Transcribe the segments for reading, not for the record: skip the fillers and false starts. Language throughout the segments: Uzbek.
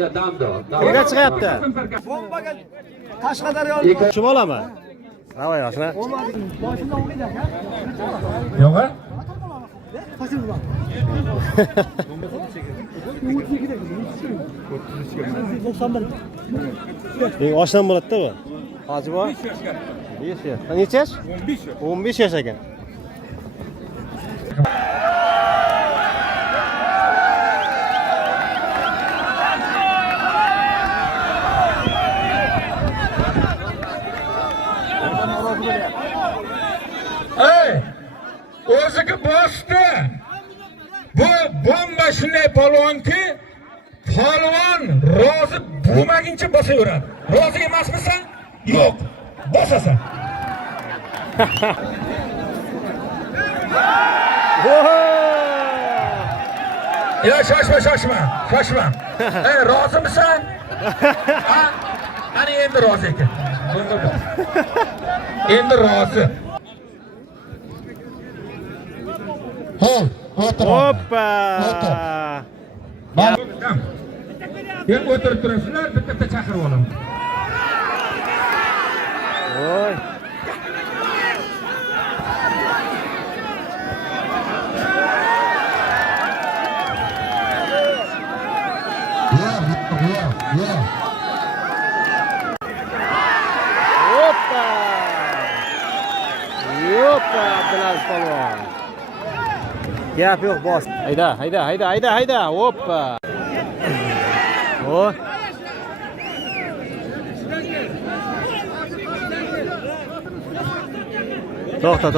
Ya damdo. Kimga chiqyapti? Bombaga Qashqadaryo. Kim olaman? Davay yoshlar. Yo'q-a? Oshdan bo'ladi-da bu. Hojibo? 5 yosh. Necha yosh? 15 yosh ekan. Ey! O'ziga bosdi. Bu bomba shunday polvonki, polvon rozi bo'lmaguncha bosaveradi. Rozi emasmisan? Yo'q. Bosasan. Ya shoshma. Ey, rozimisan? Ha? Ana endi rozi ekan. Endi rozi. Hoppa! Yer o'tirib turasizlar, bitta chaqirib olaman. Voy. Hoppa! Hoppa, Abdulaziz polvon. Gap yo'q, bos. Hayda. Hoppa. O. To'xta.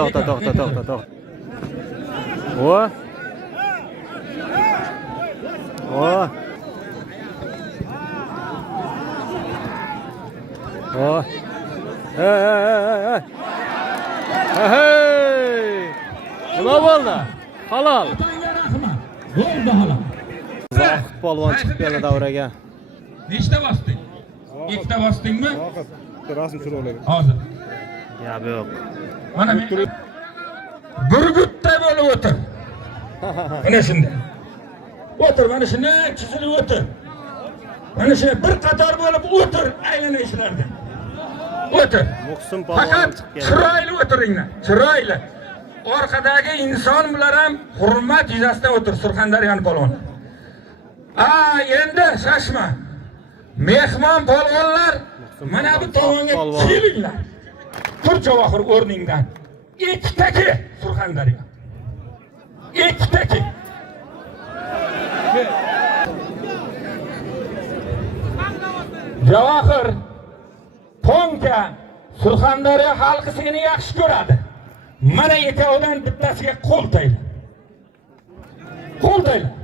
O. Hey! Nima bo'ldi? Halol. Bo'ldi halol. Zohid polvon chiqib keldi davraga. Nechta bosding? Ikkita bosdingmi? Rasm turolaydi. Hozir. Gap yo'q. Mana men burgutda bo'lib o'tir. Mana shunday. O'tir, mana shunday chizilib o'tir. Mana shunday bir qator bo'lib o'tir aylanishlarda. O'tir. Muhsin polvon Faqat chiqib keldi. chiroyli o'tiringlar. Chiroyli. Orqadagi inson bilan ham hurmat yuzasidan o'tir Surxondaryoning polvoni. Endi shoshma. Mehmon polvonlar mana bu tomonga kelinglar. Tur javohir o'rningdan. Ikkitaki Surxondaryo. Ikkitaki. Javohir Ponka Surxondaryo xalqi seni yaxshi ko'radi. Mana ikkovidan bittasiga qo'l tayla.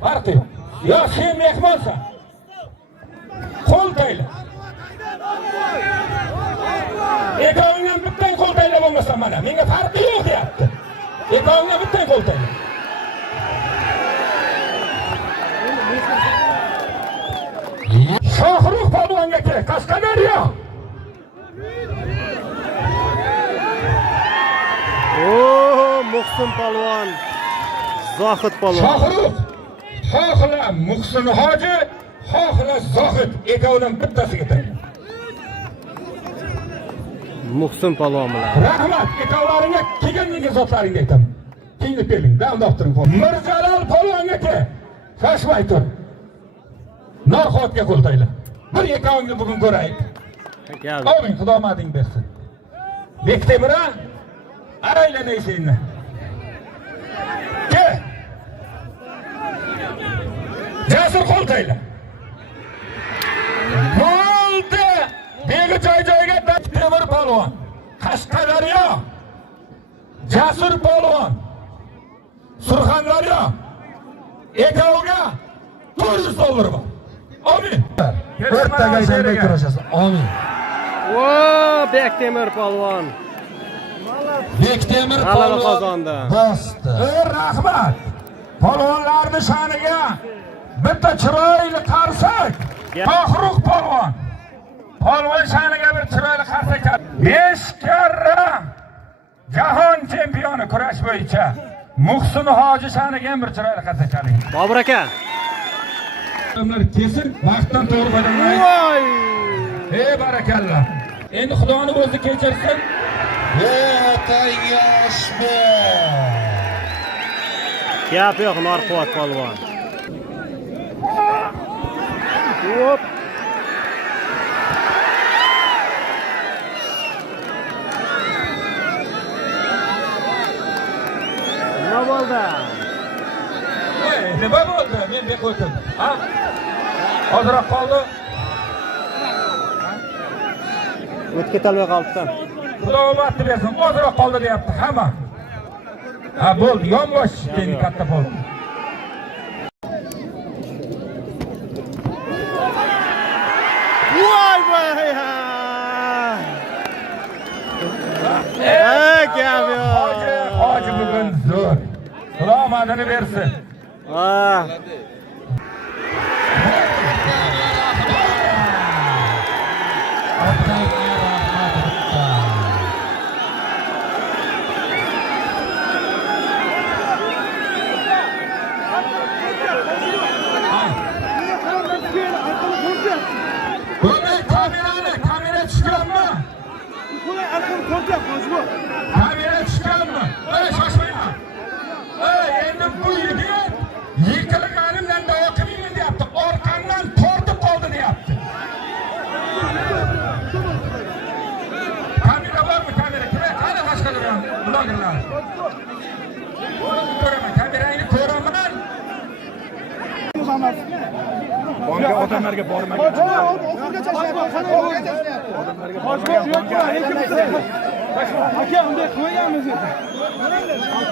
Farqi yo'q. Yo sen mehmonsan. Qo'l tayla. Ikkovidan bittang qo'l tayla bo'lmasa mana menga farqi yo'q deyapti. Ikkovidan bittang qo'l tayla. Shohruh polvonga kerak, Qashqadaryo. Muhsin polvon, Zohid polvon. Shohruh, xohla Muhsin hoji, xohla Zohid, ikkovidan bittasiga tayla. Muhsin polvon bilan. Rahmat, ikkovlaringga kelganingga zotlaringga aytaman. Kenglik bering, davomlab turing. Mirjalol polvonga kerak. Shoshmay tur. Norxotga qo'l tayla. Bir ikkovingni bugun ko'raylik. Amin, Xudo omading bersin. Bektemira, aylanay senni. Ke. Jasur qo'l tayla. Bo'ldi. Begi joy-joyiga Bektemir polvon. Qashqadaryo. Jasur polvon. Surxondaryo. Ikkoviga $400 bor. Amin. O'rtaga aylangay kurashasiz. Amin. Bektemir polvon. Bektemir G'alaba qozondi. bosdi. Rahmat. Polvonlarning sha'niga bitta chiroyli qarsak. Shohruh polvon. Polvon sha'niga bir chiroyli qarsak. 5 karra jahon chempioni kurash bo'yicha Muhsin hoji sha'niga ham bir chiroyli qarsak chaling. Bobur aka. Adamlar kesin vaqtdan to'g'ri foydalanmaydi. Voy! Ey barakalloh. Endi Xudoning o'zi kechirsin. Gap yo'q, Norquvvat polvon. Hop. Nima bo'ldi? Nima bo'ldi? Men deb qo'ydim. Ha? Ozroq qoldi. O'tib ketolmay qolibdi. Xudo vaqt bersin. Ozroq qoldi deyapti hamma. Ha, bo'ldi. Yonbosh endi katta bo'ldi. Voy voy! Gap yo'q. Hoji bugun zo'r. Xudo omadini bersin. Kamera tushganmi? Kamera tushganmi? Shoshmayman. Endi bu yigit yiqilganimdan davom qilmayman deyapti. Orqamdan tortib qoldi deyapti. Kamera bormi? Kamera kimlar? Qani boshqalar? Blogerlar. Ko'raman, kamerangni ko'raman. Bonga odamlarga bormagan. Aka, unday qilmaganmiz edi.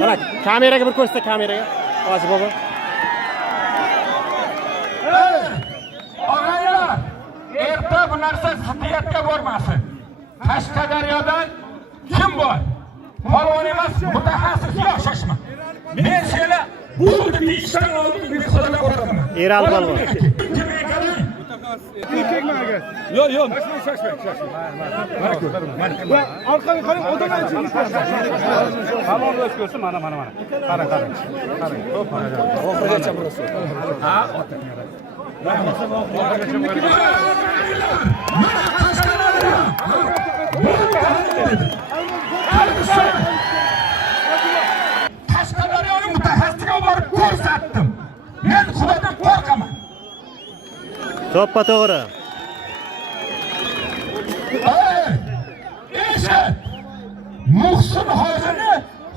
Mana kameraga bir ko'rsat, kameraga. Hoji bobo. Og'aylar, erta bu narsa ziddiyatga bormasin. Qashqadaryodan kim bor? Polvon emas, mutaxassis yo'q, shoshma. Men seni bo'ldi deyishdan oldin bir xudodan qo'rqaman. Eral polvon. Yo'q, yo'q. Shoshmang. Orqaga qarang, odamlar ichida. Hamon o'z ko'rsin, mana. Qarang. Oxirigacha burasi. Ha, ota. Qashqadaryoning mutaxassisiga borib ko'rsatdim. Men xudodan qo'rqaman. To'ppa to'g'ri. Eshit! Muhsin hozirni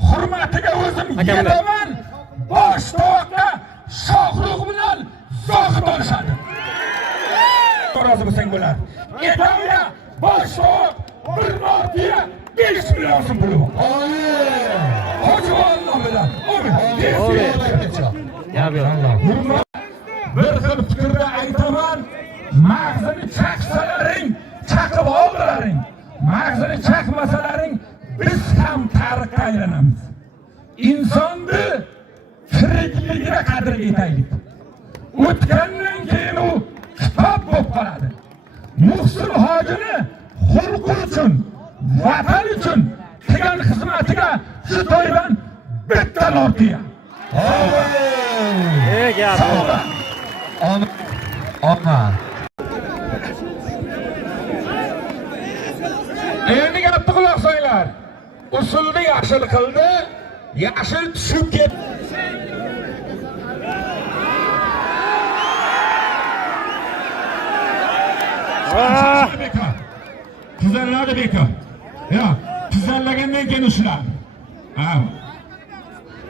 hurmatiga o'zim yetaman. Bosh tovoqqa shohruh bilan zohid olishadi. Rozi bo'lsang bo'ladi. Etamga bosh tovoq bir martiya 5 million so'm puli bor. Hoji nomidan. Bir xil fikrda aytaman. Mag'zini chaqsalaring, chaqib oldilaring. Mag'zini chaqmasalaring, biz ham tariqqa aylanamiz. Insonni tirikligida qadr etaylik. O'tgandan keyin u kitob bo'lib qoladi. Muhsin hojini xulqi uchun, vatan uchun qilgan xizmatiga shu to'ydan bitta nortiya. Gap yo'q. Aman. Endi gapni quloq solinglar. Usulni yashil qildi, yashil tushib ketdi. Tuzalladi bekor. Yo'q, tuzallagandan keyin ushladi. Ha.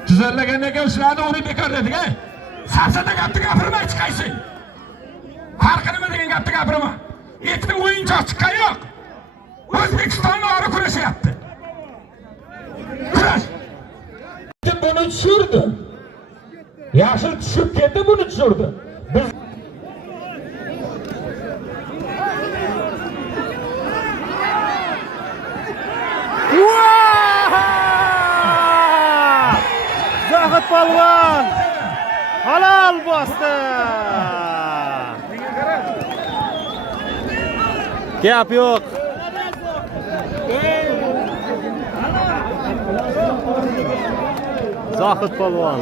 Tuzallagandan keyin ushladi, uni bekor dedik-a. Safsata gapni gapirmay chiqaysing. Farqi nima degan gapni gapirma. Ikkita o'yinchoq chiqqan yo'q. O'zbekistonning ori kurashyapti. Kurash. Buni tushirdi. Yashil tushib ketdi, buni tushirdi. Biz Zohid polvon halol bosdi. Gap yo'q. Zohid polvon